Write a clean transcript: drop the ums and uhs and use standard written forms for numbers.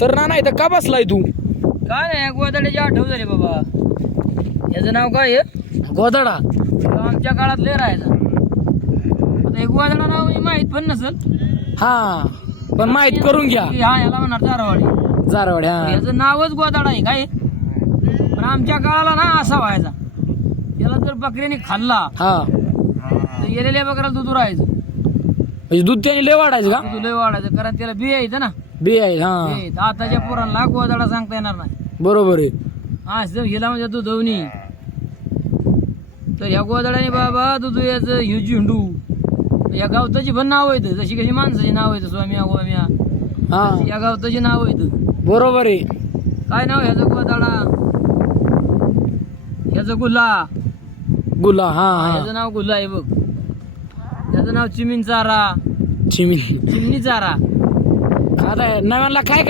तर ना नाही तर का बसलाय तू? काय नाही गोदाड्याची आठव झाली बाबा. याचं नाव काय आहे? गोदडा. तो आमच्या काळात लय राहायचा. आता एक गोदाडा नाव म्हणजे माहित पण नसल. हा पण माहित करून घ्या. हा याला म्हणणार जारवाडी. जारवाडी. हा याचं नावच गोदाडा आहे काय. पण आमच्या काळाला ना असा व्हायचा, याला जर बकरीने खाल्ला हा तर गेलेल्या बकऱ्याला दूध राहायचं. म्हणजे दूध त्याने लय वाढायचं का? दूध लय वाढायचं कारण त्याला बी यायचं ना. बी आहे. हा बी. आताच्या पोरांना गोदाडा सांगता येणार नाही. बरोबर आहे. हा हिला म्हणजे तू धवनी तर ह्या गोदाड्याने बाबा दूध याचं ह्यू झेंडू. या गावताची पण नाव आहेत, जशी कशी माणसाची नाव आहेत स्वाम्या गोम्या, हा या गावताची नाव आहेत. बरोबर आहे. काय नाव ह्याचं गोदाडा, ह्याचं गुल्ला. गुला. हा हा ह्याचं नाव गुल्ला आहे बघ. ह्याचं नाव चिमीन चारा, चिमणी. चिमणी चारा. आता नव्याला काय